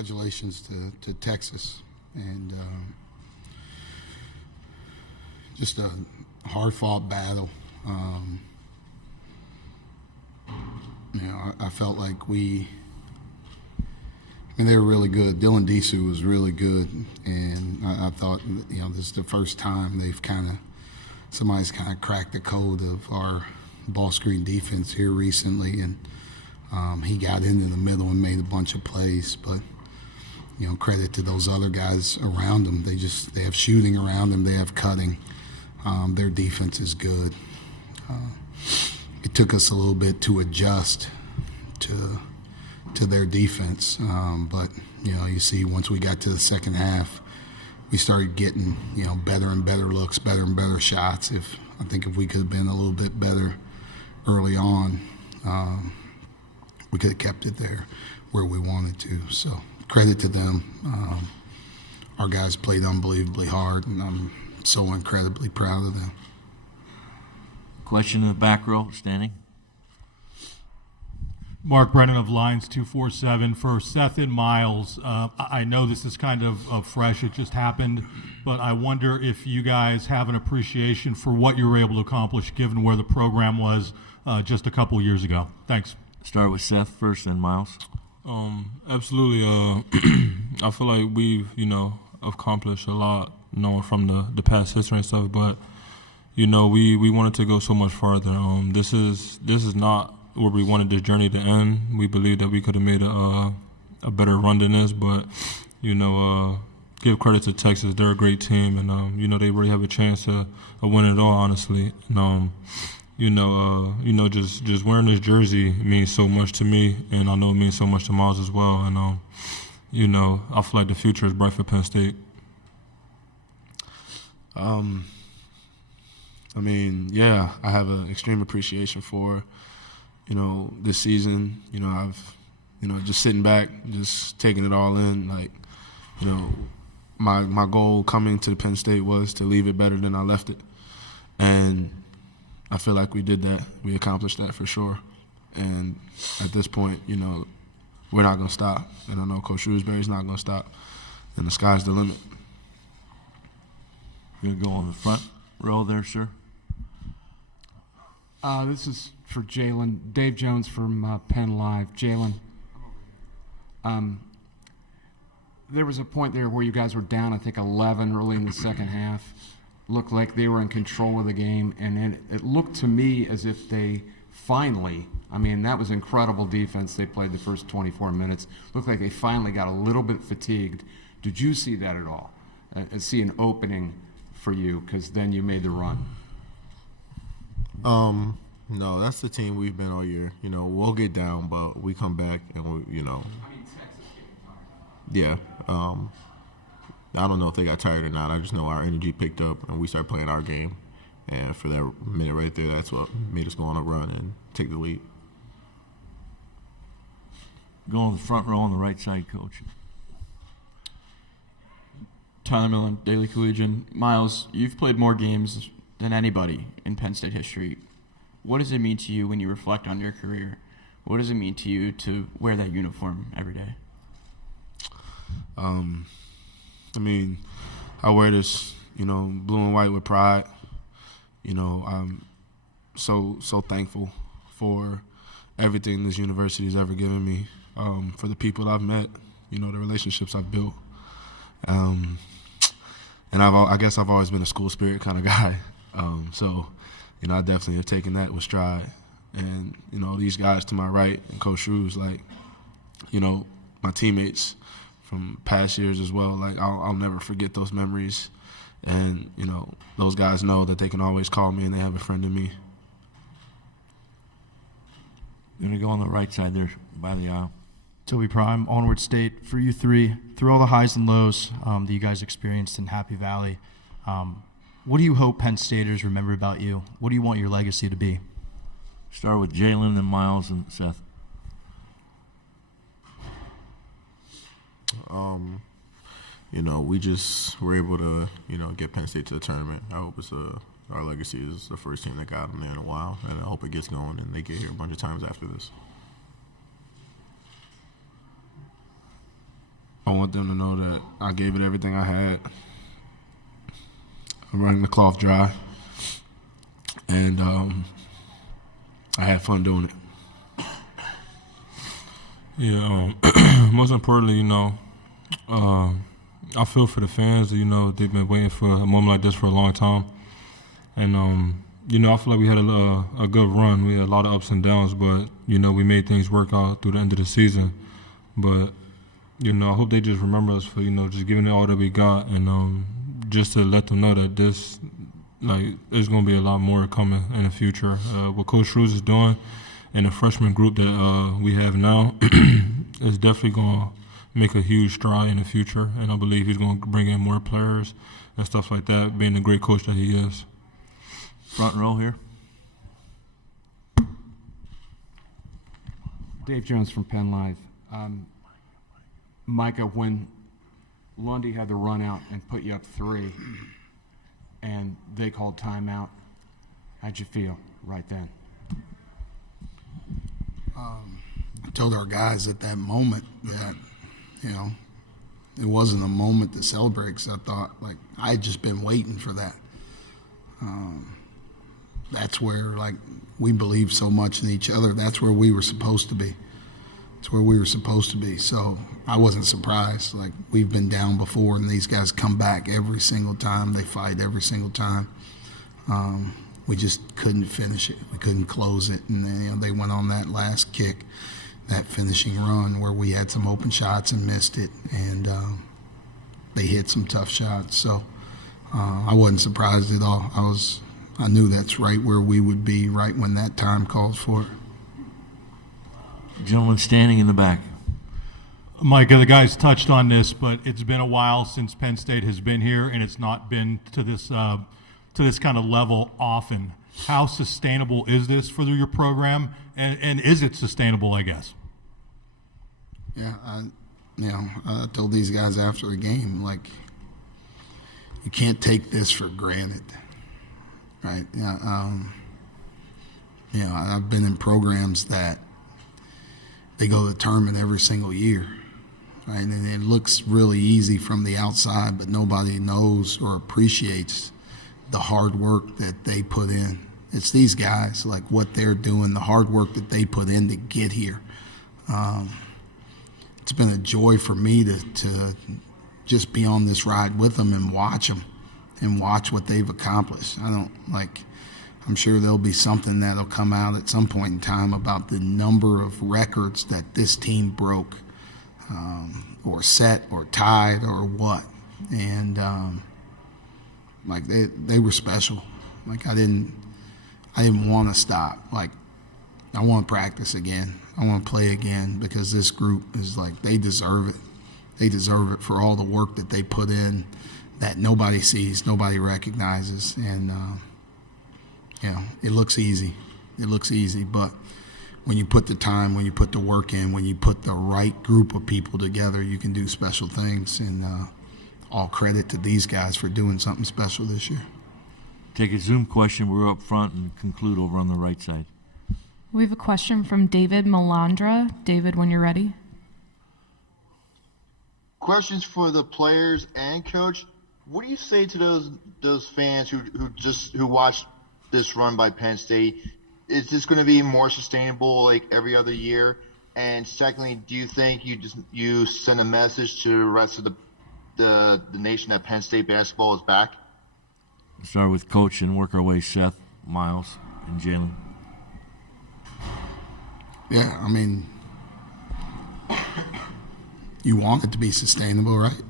congratulations to Texas, and just a hard-fought battle. I felt like they were really good. Dylan Disu was really good, and I thought, this is the first time somebody's kind of cracked the code of our ball screen defense here recently, and he got into the middle and made a bunch of plays. But credit to those other guys around them. They have shooting around them. They have cutting. Their defense is good. It took us a little bit to adjust to their defense, but you see, once we got to the second half, we started getting better and better looks, better and better shots. I think if we could have been a little bit better early on, we could have kept it there where we wanted to. So credit to them. Our guys played unbelievably hard, and I'm so incredibly proud of them. Question in the back row, standing. Mark Brennan of Lions 247. For Seth and Miles, I know this is kind of fresh, it just happened, but I wonder if you guys have an appreciation for what you were able to accomplish given where the program was just a couple years ago. Thanks. Start with Seth first, then Miles. Absolutely. I feel like we've, accomplished a lot, from the past history and stuff, but, we wanted to go so much farther. This is not where we wanted this journey to end. We believe that we could have made a better run than this, but, give credit to Texas. They're a great team, and, they really have a chance to win it all, honestly. And, just wearing this jersey means so much to me, and I know it means so much to Miles as well. And, I feel like the future is bright for Penn State. I have an extreme appreciation for, this season. I've, just sitting back, just taking it all in. Like, my goal coming to Penn State was to leave it better than I left it. And I feel like we did that. We accomplished that for sure. And at this point, we're not going to stop. And I know Coach Shrewsberry's not going to stop. And the sky's the limit. You're going to go on the front row there, sir. This is for Jalen. Dave Jones from Penn Live. Jalen, there was a point there where you guys were down, I think, 11 early in the second half. Looked like they were in control of the game, and it looked to me as if they finally, that was incredible defense they played the first 24 minutes. Looked like they finally got a little bit fatigued. Did you see that at all? See an opening for you, because then you made the run? No, that's the team we've been all year. We'll get down, but we come back and we, Texas getting tired. Yeah. I don't know if they got tired or not. I just know our energy picked up and we started playing our game. And for that minute right there, that's what made us go on a run and take the lead. Go on the front row on the right side, Coach. Tyler Millen, Daily Collegian. Miles, you've played more games than anybody in Penn State history. What does it mean to you when you reflect on your career? What does it mean to you to wear that uniform every day? I wear this, blue and white with pride. I'm so thankful for everything this university has ever given me, for the people I've met, the relationships I've built. And I guess I've always been a school spirit kind of guy. I definitely have taken that with stride. And, these guys to my right and Coach Shrews, my teammates from past years as well, I'll never forget those memories. And, those guys know that they can always call me and they have a friend in me. You're going to go on the right side there by the aisle. Toby Prime, Onward State. For you three, through all the highs and lows that you guys experienced in Happy Valley, what do you hope Penn Staters remember about you? What do you want your legacy to be? Start with Jalen, then Miles, and Seth. We just were able to, get Penn State to the tournament. I hope our legacy is the first team that got them there in a while, and I hope it gets going and they get here a bunch of times after this. I want them to know that I gave it everything I had. I'm running the cloth dry, and I had fun doing it. Yeah, most importantly, I feel for the fans. They've been waiting for a moment like this for a long time, and I feel like we had a good run. We had a lot of ups and downs, but we made things work out through the end of the season. But I hope they just remember us for just giving it all that we got, and just to let them know that there's going to be a lot more coming in the future. What Coach Shrews is doing and the freshman group that we have now is definitely going to make a huge stride in the future, and I believe he's going to bring in more players and stuff like that, being the great coach that he is. Front row here. Dave Jones from Penn Live. Micah, when Lundy had the run out and put you up 3 and they called timeout, how'd you feel right then? I told our guys at that moment that, it wasn't a moment to celebrate, because I thought, I had just been waiting for that. That's where, we believe so much in each other. That's where we were supposed to be. It's where we were supposed to be. So I wasn't surprised. We've been down before, and these guys come back every single time. They fight every single time. We just couldn't finish it. We couldn't close it. And then, they went on that last kick, that finishing run where we had some open shots and missed it. And they hit some tough shots. So I wasn't surprised at all. I knew that's right where we would be right when that time called for it. Gentleman standing in the back. Micah, the guys touched on this, but it's been a while since Penn State has been here, and it's not been to this kind of level often. How sustainable is this for your program, and is it sustainable, I guess? Yeah, I told these guys after the game, you can't take this for granted, right? I've been in programs that they go to the tournament every single year, right? And it looks really easy from the outside, but nobody knows or appreciates the hard work that they put in. It's these guys, what they're doing, the hard work that they put in to get here. It's been a joy for me to just be on this ride with them and watch what they've accomplished. I'm sure there'll be something that'll come out at some point in time about the number of records that this team broke, or set or tied or what. And they were special. I didn't want to stop. I want to practice again. I want to play again, because this group is they deserve it. They deserve it for all the work that they put in that nobody sees, nobody recognizes. And it looks easy. It looks easy, but when you put the time, when you put the work in, when you put the right group of people together, you can do special things. And all credit to these guys for doing something special this year. Take a Zoom question. We're up front and conclude over on the right side. We have a question from David Melandra. David, when you're ready. Questions for the players and coach. What do you say to those fans who watched this run by Penn State? Is this going to be more sustainable every other year? And secondly, do you think you send a message to the rest of the nation that Penn State basketball is back? Start with coach and work our way, Seth, Miles, and Jalen. Yeah, you want it to be sustainable, right?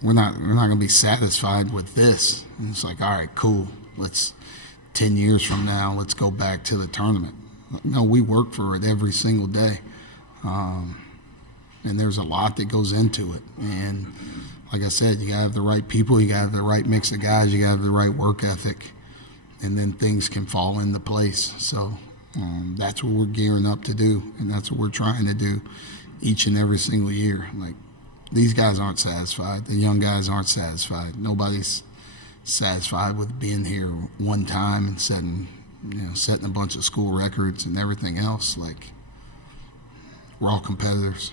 We're not going to be satisfied with this. And it's all right, cool. 10 years from now, let's go back to the tournament. No, we work for it every single day. And there's a lot that goes into it. And like I said, you got to have the right people, you got to have the right mix of guys, you got to have the right work ethic, and then things can fall into place. So that's what we're gearing up to do, and that's what we're trying to do each and every single year. These guys aren't satisfied. The young guys aren't satisfied. Nobody's satisfied with being here one time and setting a bunch of school records and everything else. We're all competitors,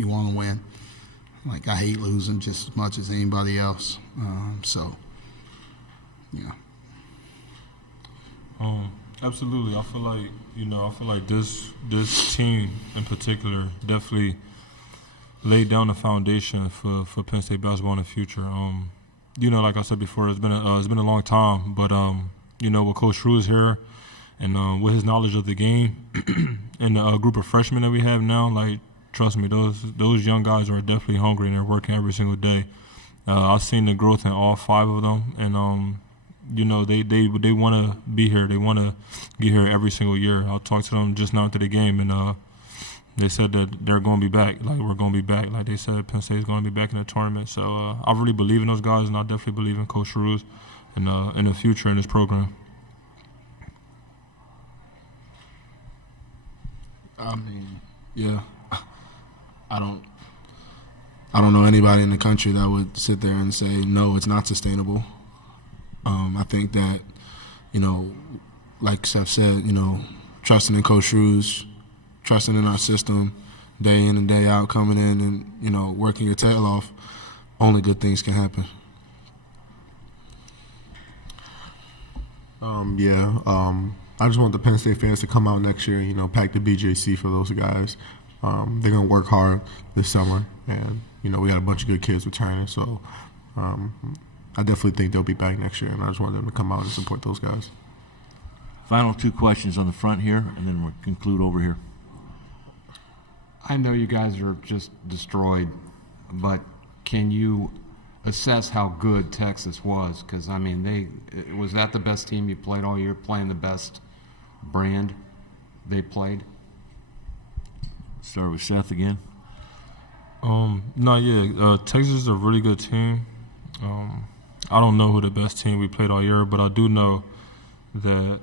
you want to win. Like, I hate losing just as much as anybody else. So, yeah. Absolutely. I feel like this team in particular definitely laid down the foundation for Penn State basketball in the future. Like I said before, it's been a long time, but with Coach Shrews here and with his knowledge of the game and the group of freshmen that we have now, like, trust me, those young guys are definitely hungry and they're working every single day. I've seen the growth in all 5 of them, and they want to be here. They want to get here every single year. I talked to them just now after the game, and they said that they're going to be back. Like, we're going to be back. Like they said, Penn State is going to be back in the tournament. So I really believe in those guys, and I definitely believe in Coach Shrews and in the future in this program. I mean, yeah. I don't know anybody in the country that would sit there and say, no, it's not sustainable. I think that, like Seth said, trusting in Coach Shrews, trusting in our system, day in and day out, coming in and, working your tail off, only good things can happen. I just want the Penn State fans to come out next year, pack the BJC for those guys. They're going to work hard this summer, and, we got a bunch of good kids returning, so I definitely think they'll be back next year, and I just want them to come out and support those guys. Final 2 questions on the front here, and then we'll conclude over here. I know you guys are just destroyed, but can you assess how good Texas was? Because, I mean, was that the best team you played all year, playing the best brand they Start with Seth again. Texas is a really good team. I don't know who the best team we played all year, but I do know that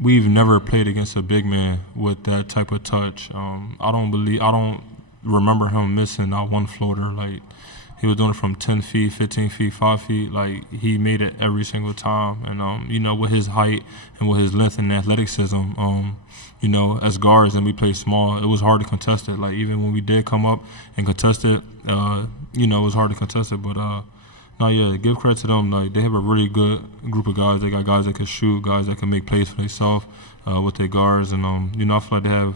we've never played against a big man with that type of touch. I don't remember him missing not one floater. Like, he was doing it from 10 feet, 15 feet, 5 feet. Like, he made it every single time. And, with his height and with his length and athleticism, as guards and we played small, it was hard to contest it. Like, even when we did come up and contest it, it was hard to contest it. But, give credit to them. Like, they have a really good group of guys. They got guys that can shoot, guys that can make plays for themselves with their guards. And, I feel like they have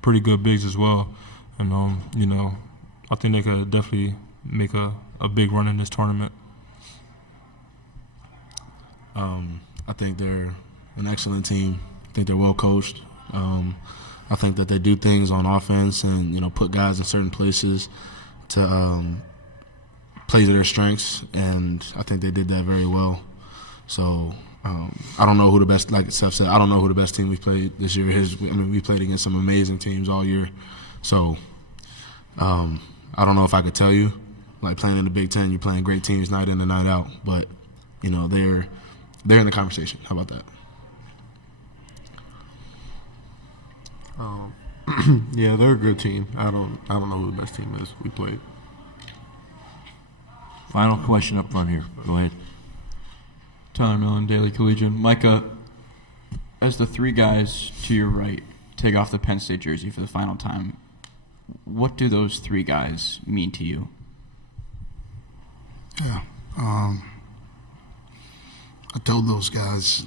pretty good bigs as well. And, I think they could definitely make a big run in this tournament. I think they're an excellent team. I think they're well coached. I think that they do things on offense and, put guys in certain places to play to their strengths, and I think they did that very well. So I don't know who the best, like Seth said, I don't know who the best team we played this year is. We played against some amazing teams all year. So I don't know if I could tell you. Like, playing in the Big Ten, you're playing great teams night in and night out. But, they're in the conversation. How about that? Yeah, they're a good team. I don't know who the best team is we played. Final question up front here. Go ahead. Tyler Millen, Daily Collegian. Micah, as the 3 guys to your right take off the Penn State jersey for the final time, what do those 3 guys mean to you? Yeah. I told those guys,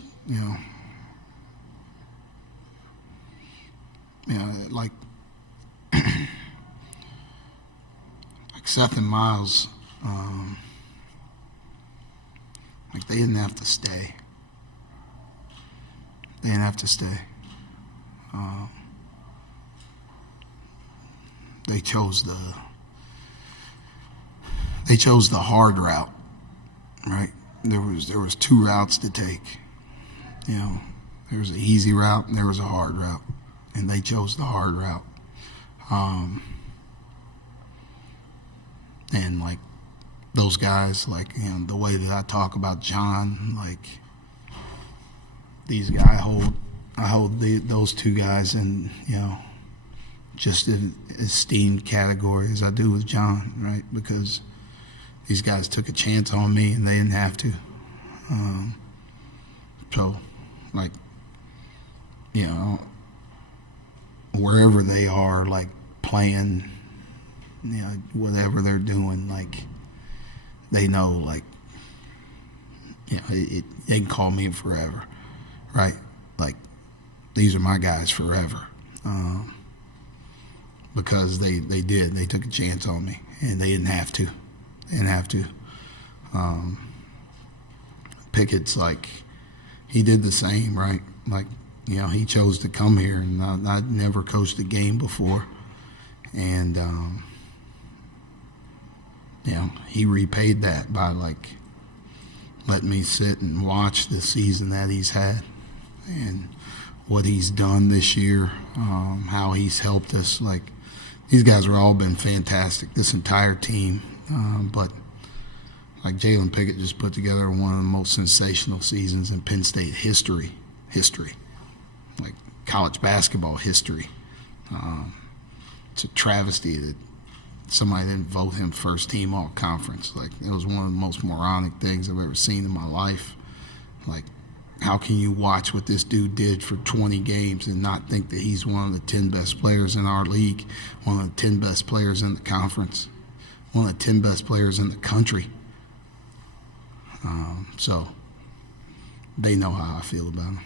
like Seth and Miles, like, they didn't have to stay. They didn't have to stay. They chose the hard route, right? There was 2 routes to take. There was an easy route and there was a hard route, and they chose the hard route. And, like, those guys, like, the way that I talk about John, like, these guys, I hold those 2 guys in, just an esteemed category as I do with John, right? Because these guys took a chance on me and they didn't have to. So, like, wherever they are, like, playing you know, whatever they're doing, like, they know, like, you know, they can call me forever, right? Like, these are my guys forever. Because they did. They took a chance on me, and they didn't have to. They didn't have to. Pickett's like, he did the same, right? Like, you know, he chose to come here, and I'd never coached a game before. And, you know, he repaid that by, like, letting me sit and watch the season that he's had and what he's done this year, how he's helped us. Like, these guys have all been fantastic, this entire team. But, like, Jalen Pickett just put together one of the most sensational seasons in Penn State history, like college basketball history. It's a travesty that somebody didn't vote him first team all conference. Like, it was one of the most moronic things I've ever seen in my life. Like, how can you watch what this dude did for 20 games and not think that he's one of the 10 best players in our league, one of the 10 best players in the conference, one of the 10 best players in the country? So they know how I feel about him.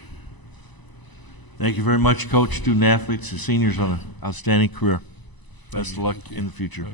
Thank you very much, Coach, student athletes, and seniors on an outstanding career. Best of luck in the future.